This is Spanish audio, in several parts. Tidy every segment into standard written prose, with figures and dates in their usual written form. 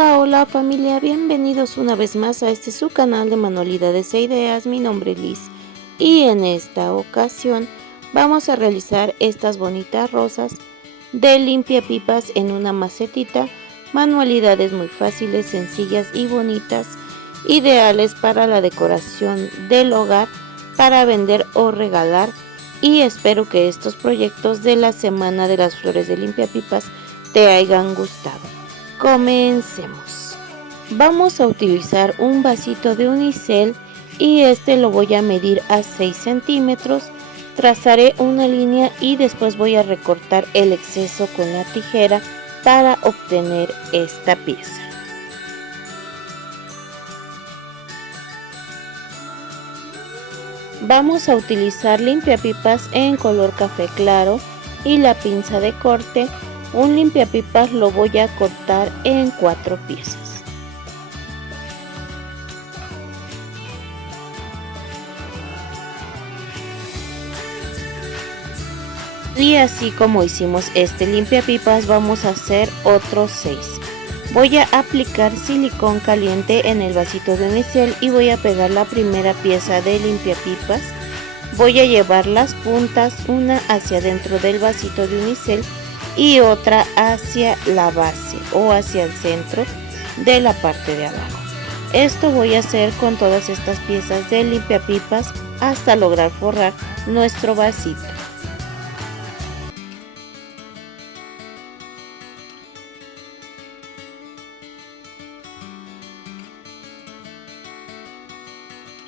Hola, hola familia, bienvenidos una vez más a este su canal de Manualidades e Ideas. Mi nombre es Liz y en esta ocasión vamos a realizar estas bonitas rosas de limpiapipas en una macetita. Manualidades muy fáciles, sencillas y bonitas, ideales para la decoración del hogar, para vender o regalar. Y espero que estos proyectos de la Semana de las Flores de Limpiapipas te hayan gustado. Comencemos. Vamos a utilizar un vasito de unicel y este lo voy a medir a 6 centímetros. Trazaré una línea y después voy a recortar el exceso con la tijera para obtener esta pieza. Vamos a utilizar limpiapipas en color café claro y la pinza de corte. Un limpiapipas lo voy a cortar en 4 piezas. Y así como hicimos este limpiapipas, vamos a hacer otros 6. Voy a aplicar silicón caliente en el vasito de unicel y voy a pegar la primera pieza de limpiapipas. Voy a llevar las puntas, una hacia adentro del vasito de unicel y otra hacia la base o hacia el centro de la parte de abajo. Esto voy a hacer con todas estas piezas de limpiapipas hasta lograr forrar nuestro vasito.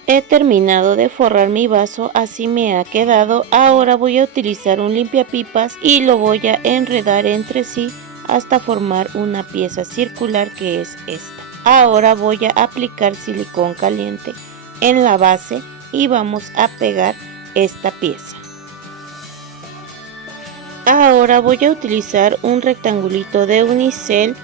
He terminado de forrar mi vaso, así me ha quedado. Ahora voy a utilizar un limpiapipas y lo voy a enredar entre sí hasta formar una pieza circular, que es esta. Ahora voy a aplicar silicón caliente en la base y vamos a pegar esta pieza. Ahora voy a utilizar un rectangulito de unicel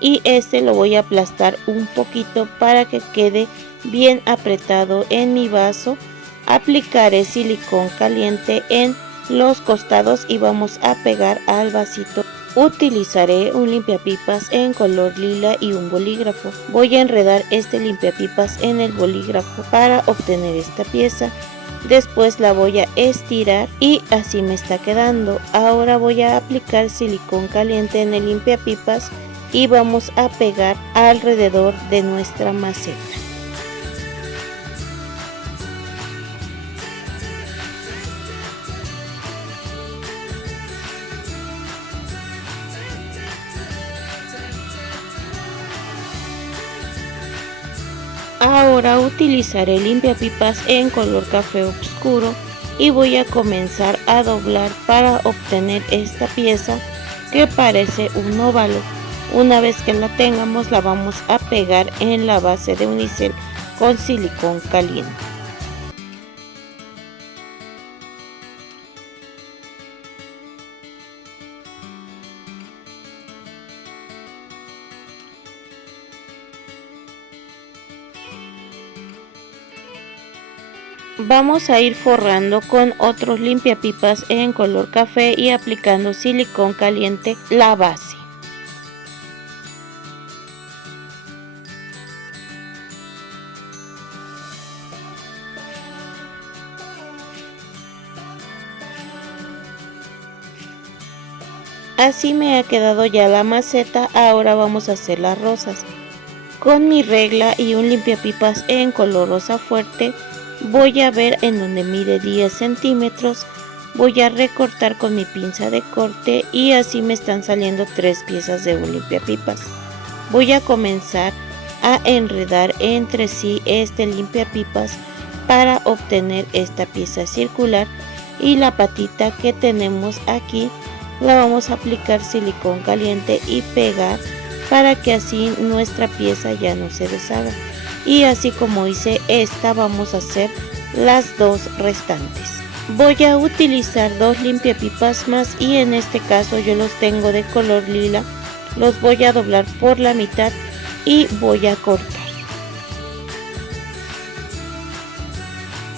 y este lo voy a aplastar un poquito para que quede bien apretado en mi vaso. Aplicaré silicón caliente en los costados y vamos a pegar al vasito. Utilizaré un limpiapipas en color lila y un bolígrafo. Voy a enredar este limpiapipas en el bolígrafo para obtener esta pieza. Después la voy a estirar y así me está quedando. Ahora voy a aplicar silicón caliente en el limpiapipas y vamos a pegar alrededor de nuestra maceta. Ahora utilizaré limpiapipas en color café oscuro y voy a comenzar a doblar para obtener esta pieza que parece un óvalo. Una vez que la tengamos, la vamos a pegar en la base de unicel con silicón caliente. Vamos a ir forrando con otros limpiapipas en color café y aplicando silicón caliente la base. Así me ha quedado ya la maceta. Ahora vamos a hacer las rosas. Con mi regla y un limpiapipas en color rosa fuerte, voy a ver en donde mide 10 centímetros. Voy a recortar con mi pinza de corte y así me están saliendo 3 piezas de un limpiapipas. Voy a comenzar a enredar entre sí este limpiapipas para obtener esta pieza circular, y la patita que tenemos aquí la vamos a aplicar silicón caliente y pegar para que así nuestra pieza ya no se deshaga. Y así como hice esta, vamos a hacer las dos restantes. Voy a utilizar 2 limpiapipas más y en este caso yo los tengo de color lila. Los voy a doblar por la mitad y voy a cortar.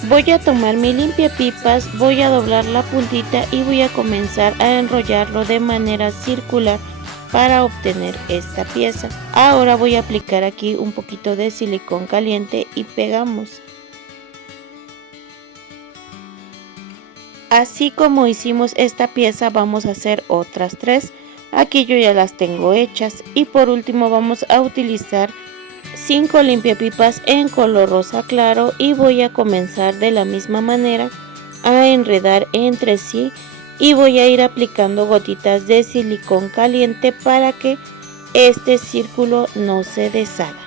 Voy a tomar mi limpiapipas, voy a doblar la puntita y voy a comenzar a enrollarlo de manera circular para obtener esta pieza. Ahora voy a aplicar aquí un poquito de silicón caliente y pegamos. Así como hicimos esta pieza, vamos a hacer otras 3. Aquí yo ya las tengo hechas. Y por último vamos a utilizar 5 limpiapipas en color rosa claro y voy a comenzar de la misma manera a enredar entre sí y voy a ir aplicando gotitas de silicón caliente para que este círculo no se deshaga.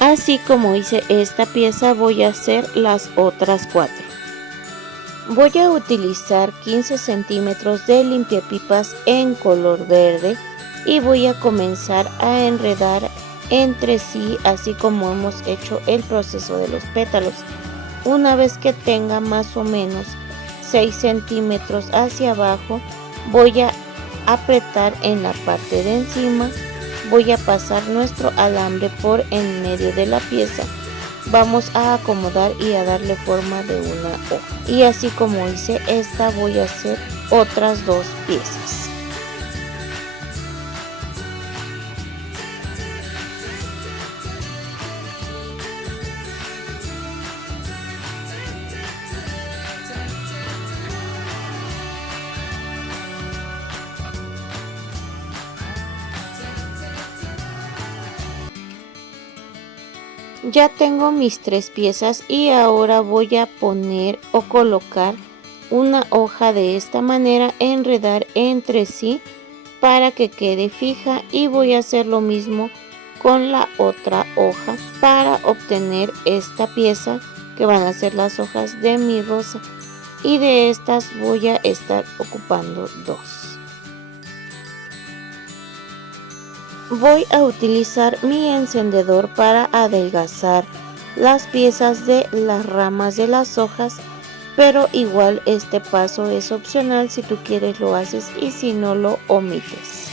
Así como hice esta pieza, voy a hacer las otras 4. Voy a utilizar 15 centímetros de limpiapipas en color verde y voy a comenzar a enredar entre sí, así como hemos hecho el proceso de los pétalos. Una vez que tenga más o menos 6 centímetros hacia abajo, voy a apretar en la parte de encima. Voy a pasar nuestro alambre por en medio de la pieza. Vamos a acomodar y a darle forma de una hoja. Y así como hice esta, voy a hacer otras 2 piezas. Ya tengo mis 3 piezas y ahora voy a poner o colocar una hoja de esta manera, enredar entre sí para que quede fija y voy a hacer lo mismo con la otra hoja para obtener esta pieza que van a ser las hojas de mi rosa, y de estas voy a estar ocupando 2. Voy a utilizar mi encendedor para adelgazar las piezas de las ramas de las hojas, pero igual este paso es opcional, si tú quieres lo haces y si no lo omites.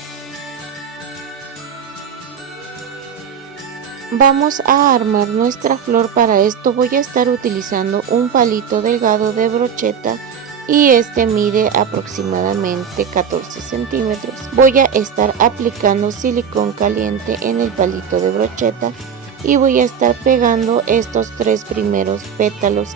Vamos a armar nuestra flor. Para esto voy a estar utilizando un palito delgado de brocheta y este mide aproximadamente 14 centímetros. Voy a estar aplicando silicón caliente en el palito de brocheta y voy a estar pegando estos 3 primeros pétalos.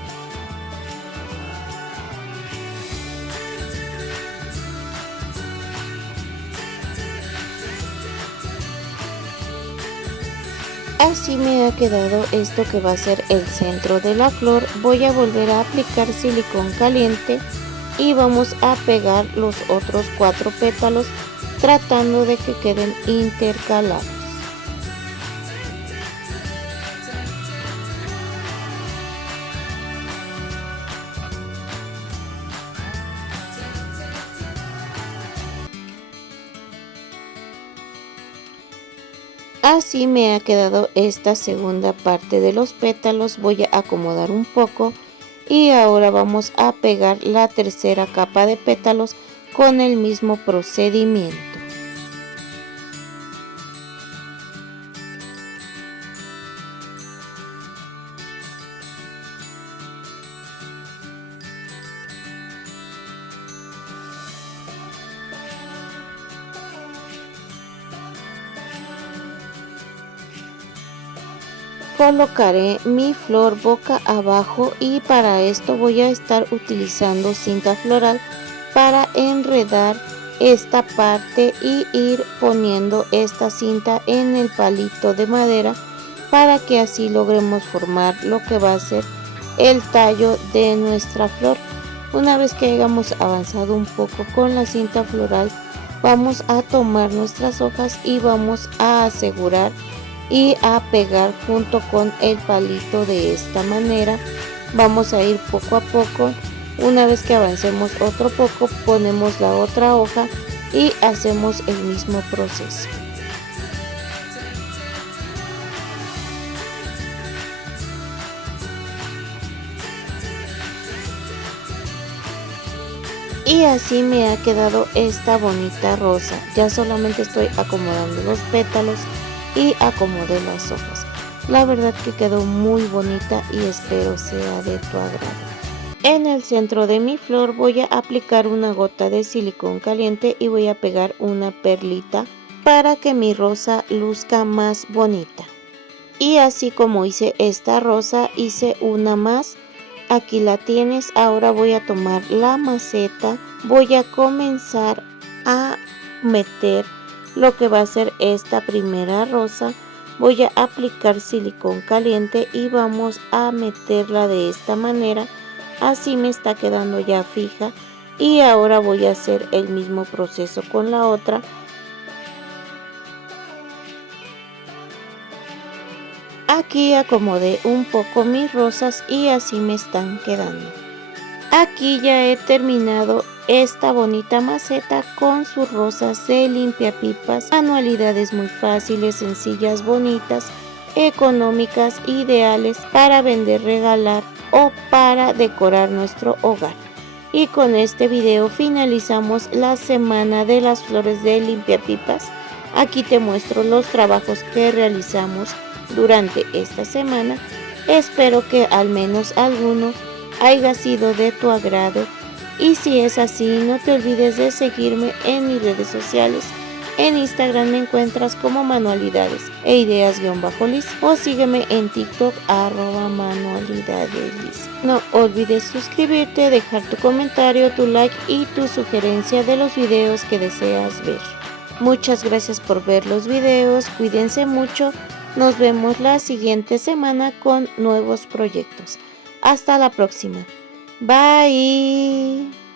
Así me ha quedado esto que va a ser el centro de la flor. Voy a volver a aplicar silicón caliente y vamos a pegar los otros 4 pétalos tratando de que queden intercalados. Así me ha quedado esta segunda parte de los pétalos. Voy a acomodar un poco y ahora vamos a pegar la tercera capa de pétalos con el mismo procedimiento. Colocaré mi flor boca abajo y para esto voy a estar utilizando cinta floral para enredar esta parte y ir poniendo esta cinta en el palito de madera para que así logremos formar lo que va a ser el tallo de nuestra flor. Una vez que hayamos avanzado un poco con la cinta floral, vamos a tomar nuestras hojas y vamos a asegurar y a pegar junto con el palito de esta manera. Vamos a ir poco a poco. Una vez que avancemos otro poco, ponemos la otra hoja y hacemos el mismo proceso. Y así me ha quedado esta bonita rosa. Ya solamente estoy acomodando los pétalos y acomodé las hojas. La verdad que quedó muy bonita y espero sea de tu agrado. En el centro de mi flor voy a aplicar una gota de silicón caliente y voy a pegar una perlita para que mi rosa luzca más bonita. Y así como hice esta rosa, hice una más. Aquí la tienes. Ahora voy a tomar la maceta, voy a comenzar a meter lo que va a ser esta primera rosa. Voy a aplicar silicón caliente y vamos a meterla de esta manera. Así me está quedando ya fija. Y ahora voy a hacer el mismo proceso con la otra. Aquí acomodé un poco mis rosas y así me están quedando. Aquí ya he terminado esta bonita maceta con sus rosas de limpiapipas. Manualidades muy fáciles, sencillas, bonitas, económicas, ideales para vender, regalar o para decorar nuestro hogar. Y con este video finalizamos la semana de las flores de limpiapipas. Aquí te muestro los trabajos que realizamos durante esta semana. Espero que al menos alguno haya sido de tu agrado, y si es así, no te olvides de seguirme en mis redes sociales. En Instagram me encuentras como manualidades e ideas-lis o sígueme en TikTok @manualidadeslis. No olvides suscribirte, dejar tu comentario, tu like y tu sugerencia de los videos que deseas ver. Muchas gracias por ver los videos, cuídense mucho, nos vemos la siguiente semana con nuevos proyectos. Hasta la próxima. Bye.